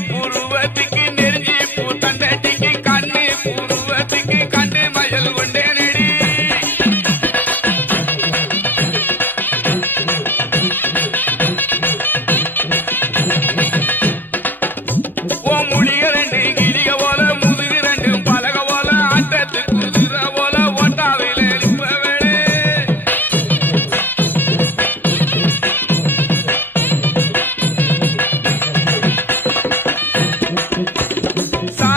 પુરુ inside.